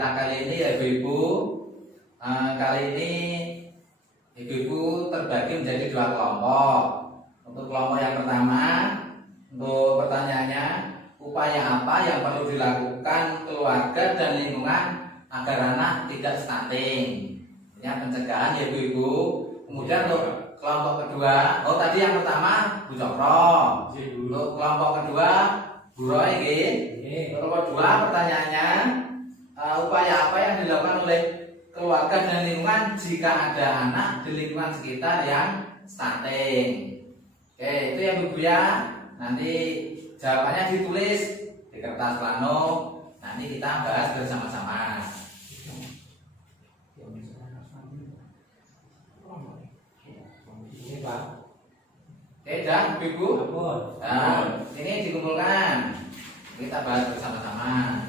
kita kali ini ya Ibu-Ibu, kali ini Ibu-Ibu terbagi menjadi dua kelompok. Untuk kelompok yang pertama, untuk pertanyaannya, upaya apa yang perlu dilakukan keluarga dan lingkungan agar anak tidak stunting? Ini pencegahan ya Ibu-Ibu. Kemudian untuk kelompok kedua, tadi yang pertama Bu Cokro. Untuk kelompok kedua Bu Roy nggih. Kelompok kedua pertanyaannya, upaya apa yang dilakukan oleh keluarga dan lingkungan jika ada anak di lingkungan sekitar yang stunting? Oke, itu ya Bu ya. Nanti jawabannya ditulis di kertas plano. Nanti kita bahas bersama-sama. Oke, dah Ibu. Nah, ini dikumpulkan. Kita bahas bersama-sama.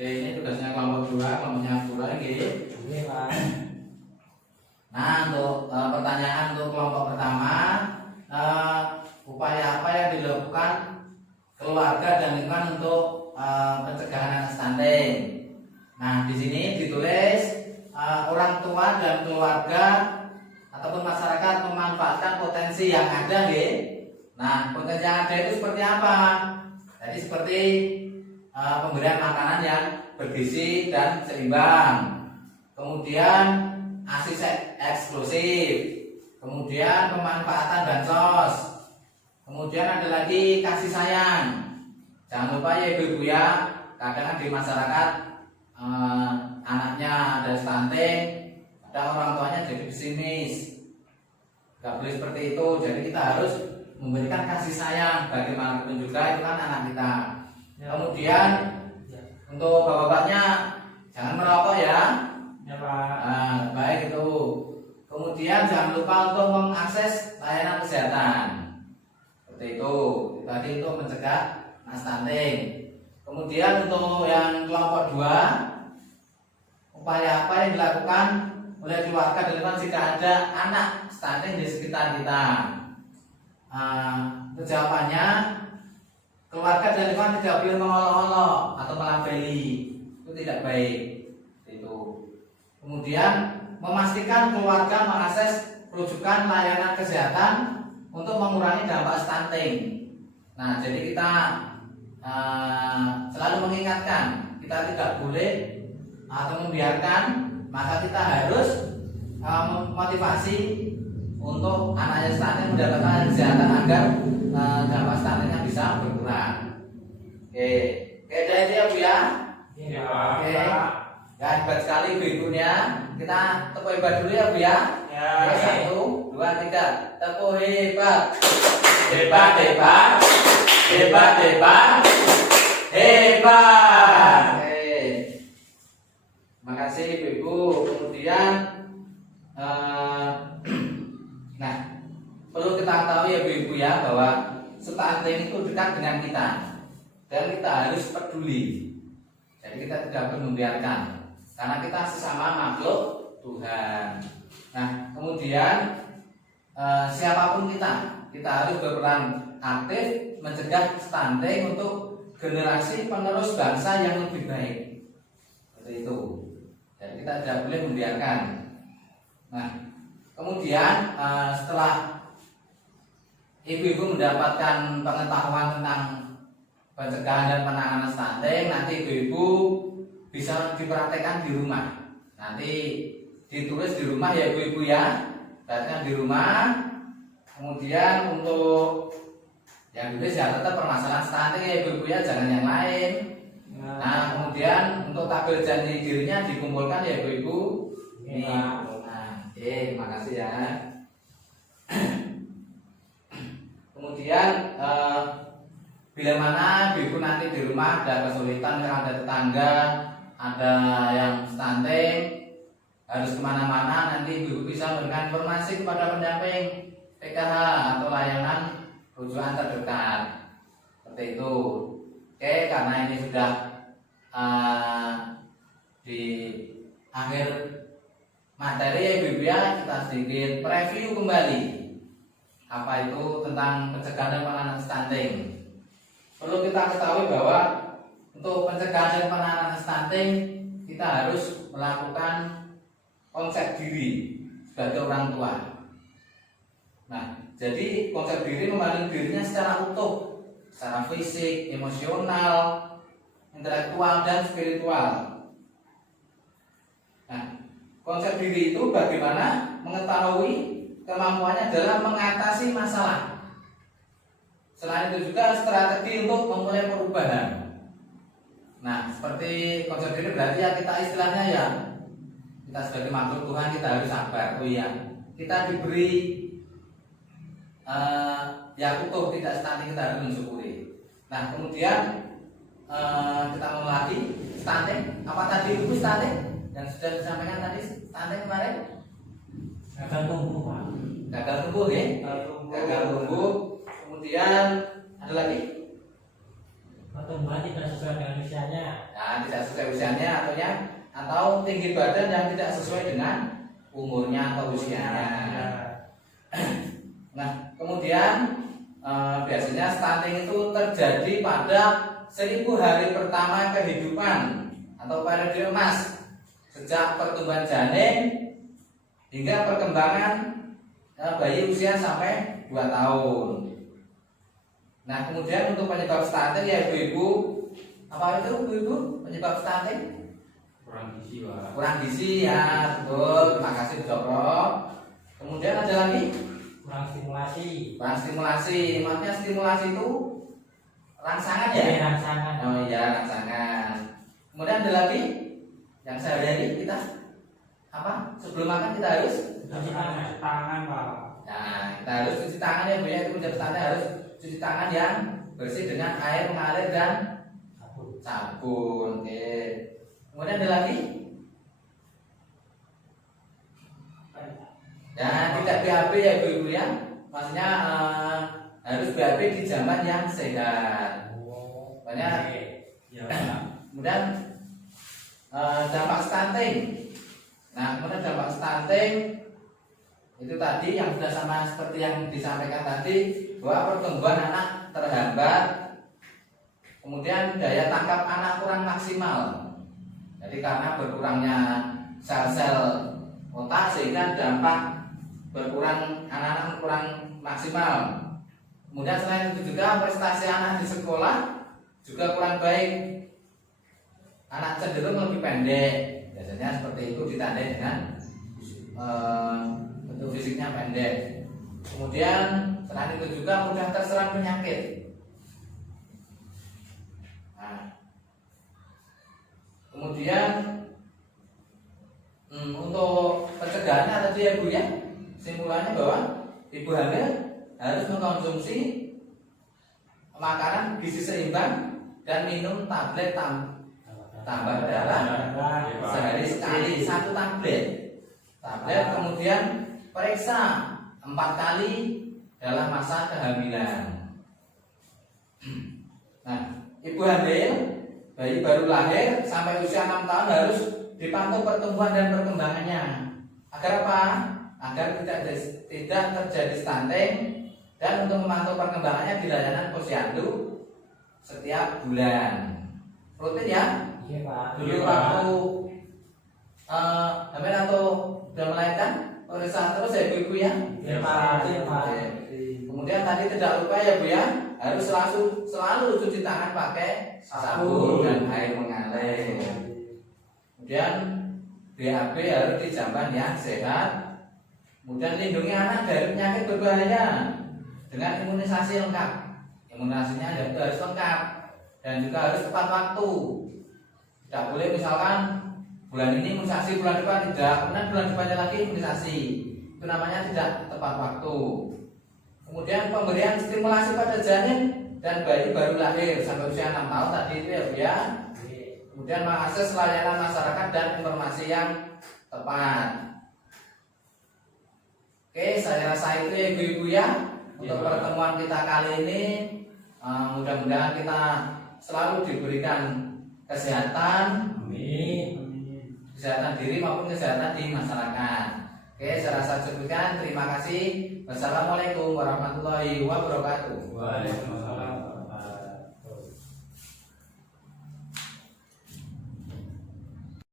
Oke, ini tugasnya kelompok 2, kelompoknya Bu lagi. Nah, untuk pertanyaan untuk kelompok pertama, upaya apa yang dilakukan keluarga dan lingkungan untuk pencegahan anak stunting? Nah, di sini ditulis orang tua dan keluarga ataupun masyarakat memanfaatkan potensi yang ada, nggih. Nah, potensi yang ada itu seperti apa? Jadi seperti pemberian makanan yang bergizi dan seimbang, kemudian ASI eksklusif, kemudian pemanfaatan bansos, kemudian ada lagi kasih sayang. Jangan lupa ya Ibu-Ibu ya, kadang di masyarakat anaknya ada stunting, ada orang tuanya jadi pesimis. Gak boleh seperti itu. Jadi kita harus memberikan kasih sayang, bagaimanapun juga itu kan anak kita. Kemudian untuk bapak-bapaknya jangan merokok ya. Ya Pak. Nah, baik itu. Kemudian jangan lupa untuk mengakses layanan kesehatan. Seperti itu. Tadi untuk mencegah anak stunting. Kemudian untuk yang kelompok 2, upaya apa yang dilakukan oleh keluarga dan lingkungan jika ada anak stunting di sekitar kita? Jawabannya, keluarga dan lingkungan tidak boleh mengolok-olok atau melabeli, itu tidak baik. Itu. Kemudian memastikan keluarga mengakses rujukan layanan kesehatan untuk mengurangi dampak stunting. Nah, jadi kita selalu mengingatkan kita tidak boleh atau membiarkan, maka kita harus memotivasi untuk anaknya stunting mendapatkan kesehatan agar dampak stuntingnya bisa berkurang. Oke, itu ya Bu ya. Oke, ya hebat sekali Ibu-Ibunya. Kita tepuk hebat dulu ya Bu ya. Ya. 1, 2, 3, tepuk hebat. Hebat, hebat. Hebat, hebat. Hebat. Oke. Terima kasih Ibu-Ibu. Kemudian nah, perlu kita ketahui ya Ibu-Ibu ya bahwa stunting itu dekat dengan kita dan kita harus peduli. Jadi kita tidak boleh membiarkan karena kita sesama makhluk Tuhan. Nah, kemudian siapapun kita harus berperan aktif mencegah stunting untuk generasi penerus bangsa yang lebih baik. Seperti itu. Jadi kita tidak boleh membiarkan. Nah, kemudian setelah Ibu-Ibu mendapatkan pengetahuan tentang pencegahan dan penanganan stunting, nanti Ibu-Ibu bisa dipraktekkan di rumah. Nanti ditulis di rumah ya Ibu-Ibu ya, praktekkan di rumah. Kemudian untuk yang ditulis ya tetap permasalahan stunting ya Ibu-Ibu ya, jangan yang lain. Nah, kemudian untuk tabel janji dirinya dikumpulkan ya Ibu-Ibu. Ini. Nah, terima kasih ya. Kemudian bila mana Ibu nanti di rumah ada kesulitan, ada tetangga, ada yang stunting, harus kemana-mana, nanti Ibu bisa memberikan informasi kepada pendamping PKH atau layanan rujukan terdekat. seperti itu. Oke, karena ini sudah di akhir materi ya Ibu ya, kita sedikit review kembali apa itu tentang pencegahan dan penanganan stunting. Perlu kita ketahui bahwa untuk pencegahan dan penanganan stunting kita harus melakukan konsep diri sebagai orang tua. Nah, jadi konsep diri memandang dirinya secara utuh, secara fisik, emosional, intelektual, dan spiritual. Nah, konsep diri itu bagaimana mengetahui kemampuannya dalam mengatasi masalah. Selain itu juga strategi untuk memulai perubahan. Nah, seperti konsep diri berarti ya kita istilahnya ya, kita sebagai makhluk Tuhan kita harus sabar. Oh iya, kita diberi ya utuh, tidak stunting, kita harus mensyukuri. Nah, kemudian kita mau lagi stunting. Apa tadi itu stunting yang sudah disampaikan tadi? Stunting kemarin gagal tumbuh, Pak. gagal tumbuh ya, gagal tumbuh. Kemudian ada lagi Pertumbuhan tidak sesuai dengan usianya. nah, tidak sesuai usianya atau tinggi badan yang tidak sesuai dengan umurnya atau usianya. Nah, kemudian biasanya stunting itu terjadi pada 1000 hari pertama kehidupan atau periode emas sejak pertumbuhan janin hingga perkembangan bayi usia sampai 2 tahun. Nah, kemudian untuk penyebab stunting ya ibu-ibu, apa itu ibu-ibu penyebab stunting? Kurang gizi, Pak. Kurang gizi ya, betul. Terima kasih Bu Jokro. Kemudian ada lagi Kurang stimulasi. kurang stimulasi. Maksudnya stimulasi itu rangsangan ya? Rangsangan. Oh iya, rangsangan. Kemudian ada lagi yang sehari-hari kita apa? Sebelum makan kita harus Cuci tangan. Tangan, Pak. nah, kita harus cuci tangan ya Bu ya. Itu menjadi standar, harus cuci tangan yang bersih dengan air mengalir dan sabun. Oke. Kemudian ada lagi ya, tidak BAB ya ibu-ibu ya. Maksudnya harus BAB di zaman yang sehat. Banyak. Ya, Pak. Kemudian dampak stunting. Nah, kemudian dampak stunting itu tadi yang sudah sama seperti yang disampaikan tadi, bahwa pertumbuhan anak terhambat, kemudian daya tangkap anak kurang maksimal. Jadi karena berkurangnya sel-sel otak sehingga dampak berkurang, anak-anak kurang maksimal. Kemudian selain itu juga prestasi anak di sekolah juga kurang baik. Anak cenderung lebih pendek. Biasanya seperti itu ditandai dengan bentuk fisiknya pendek. Kemudian selain itu juga mudah terserang penyakit. Nah, kemudian untuk pencegahannya tadi ya Bu ya, simpulannya bahwa ibu hamil harus mengkonsumsi makanan gizi seimbang dan minum tablet tambah darah sehari sekali 1 tablet. Kemudian periksa 4 kali dalam masa kehamilan. Nah, ibu hamil bayi baru lahir sampai usia 6 tahun harus dipantau pertumbuhan dan perkembangannya. Agar apa? Agar tidak terjadi stunting, dan untuk memantau perkembangannya di layanan posyandu setiap bulan. Rutin ya? Iya, Pak. Dulu waktu hamil atau sudah melahirkan pemeriksaan terus ya ibu-ibu ya. Iya, Pak. Iya, Pak. Oke. Kemudian tadi tidak lupa ya Bu ya, harus selalu cuci tangan pakai sabun dan air mengalir. Kemudian BAB harus di jamban yang sehat. Kemudian lindungi anak dari penyakit berbahaya dengan imunisasi lengkap. Imunisasinya harus lengkap dan juga harus tepat waktu. Tidak boleh misalkan bulan ini imunisasi, bulan depan tidak, kemudian bulan depannya lagi imunisasi. Itu namanya tidak tepat waktu. Kemudian pemberian stimulasi pada janin dan bayi baru lahir sampai usia 6 tahun tadi itu ya Bu ya. Kemudian mengakses layanan masyarakat dan informasi yang tepat. Oke, saya rasa itu ya ibu-ibu ya untuk pertemuan kita kali ini. Mudah-mudahan kita selalu diberikan kesehatan, Amin. kesehatan diri maupun kesehatan di masyarakat. Oke, saya rasa cukupkan. Terima kasih. Wassalamualaikum warahmatullahi wabarakatuh. Waalaikumsalam.